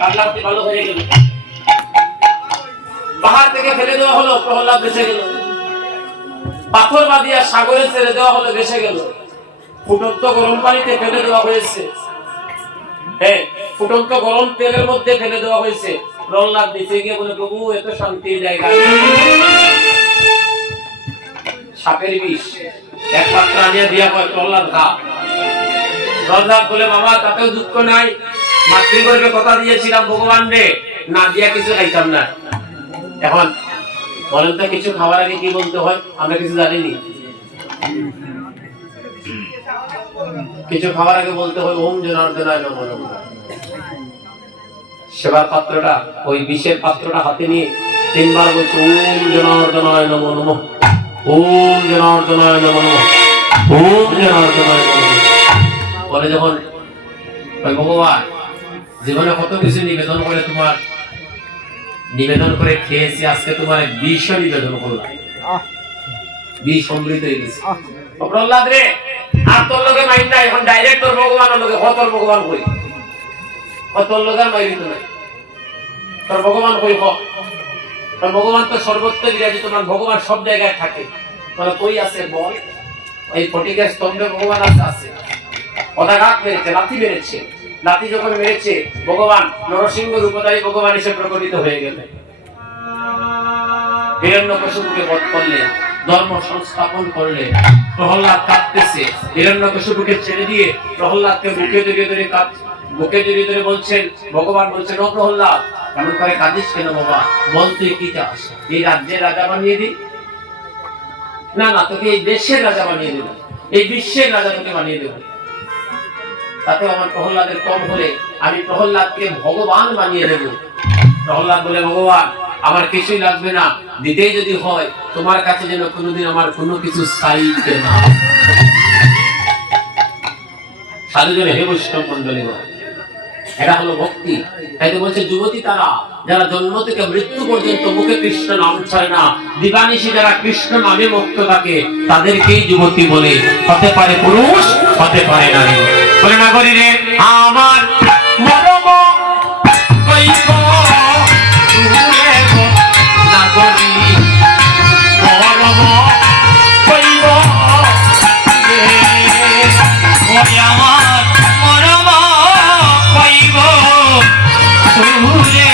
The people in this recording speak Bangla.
কাল্লাপটি ভালো হয়ে পাহাড় থেকে ফেলে দেওয়া হলো, প্রহ্লাদ বেঁচে গেল। পাথর বাঁধিয়া সাগরে ছেড়ে দেওয়া হলো বেঁচে গেল। ফুটন্ত গরম পানিতে ফেলে দেওয়া হয়েছে। হ্যাঁ ফুটন্ত গরম তেলের মধ্যে ফেলে দেওয়া হয়েছে। প্রহ্লাদ বেঁচে গিয়ে বলে, প্রভু এত শান্তির জায়গা। সাপের বিষ। এক পাত্র আনিয়া দিয়া কয়, প্রহ্লাদ, খা। প্রহ্লাদ বলে, বাবা, তাতেও দুঃখ নাই। মাতৃগর্ভে কথা দিয়েছিলাম ভগবান রে। না দিয়া কিছু খাইতাম না। এখন, বলেন তো কিছু খাওয়ার আগে কি বলতে হয়? আমরা কিছু জানিনি। কিছু খাওয়ার আগে বলতে হয়, ওম জনার্দনায় নমঃ সেবার পাত্রটা, ওই বিষের পাত্রটা হাতে নিয়ে তিনবার বলছে, ওম জনার্দনায় নমঃ নমঃ। ওম জনার্দনায় নমঃ নমঃ। ওম জনার্দনায় নমঃ নমঃ। পরে যখন ভগবান জীবনে কত কিছু নিবেদন করে তোমার? নিবেদন করে খেয়েছি আজকে তোমার বিষ নিবেদন করলাম বিষ সমৃদ্ধ হয়ে গেছে। প্রহ্লাদ রে আর তোর লগে মাইন্ড নাই এখন ডাইরেক্ট তোর ভগবানের হতর ভগবান কই হতর লগে আর মাইরিত নাই। তোর ভগবান কই তোর ভগবান তো সর্বত্র বিরাজিত তোমার ভগবান সব জায়গায় থাকে। মানে কই আছে বল? ওই ফটিকের স্তম্ভে ভগবান আছে আছে। পদাঘাত মেরেছে লাথি মেরেছে। লাথি যখন মেরেছে, ভগবান নরসিংহ রূপধারী ভগবান এসে প্রকটিত হয়ে গেলেন হিরণ্যকশিপুকে বধ করলেন ধর্ম সংস্থাপন করলেন প্রহ্লাদ কাঁদতেছে। হিরণ্যকশিপুকে ছেড়ে দিয়ে প্রহ্লাদকে বুকে জড়িয়ে ধরে কাঁদ বুকে জড়িয়ে ধরে বলছেন, ভগবান বলছেন, ও প্রহ্লাদ, এমন করে কাঁদিস কেন বাবা? বল তুই কি চাস? এই রাজ্যের রাজা বানিয়ে দি না না, তোকে এই দেশের রাজা বানিয়ে দেবো। এই বিশ্বের রাজা তোকে বানিয়ে দেবো। তাতে আমার প্রহ্লাদের কম হলে আমি প্রহ্লাদকে ভগবান বানিয়ে দেব। প্রহ্লাদ বলে, ভগবান, আমার কিছুই লাগবে না। দিতেই যদি হয়, তোমার কাছে যেন কোনোদিন আমার কোনো কিছু চাইতে না হে বৈষ্ণব হলো ভক্তি। তাই তো বলছে, যুবতী তারা, যারা জন্ম থেকে মৃত্যু পর্যন্ত মুখে কৃষ্ণ নাম ছয় না, দিবানিশী যারা কৃষ্ণ নামে মুক্ত থাকে, তাদেরকেই যুবতী বলে। হতে পারে পুরুষ, হতে পারে নারী। বলে নাগরী রে, আমার মরম কইব, তুলে নাগরী মরম কইব রে। আমার মরম কইব, তুলে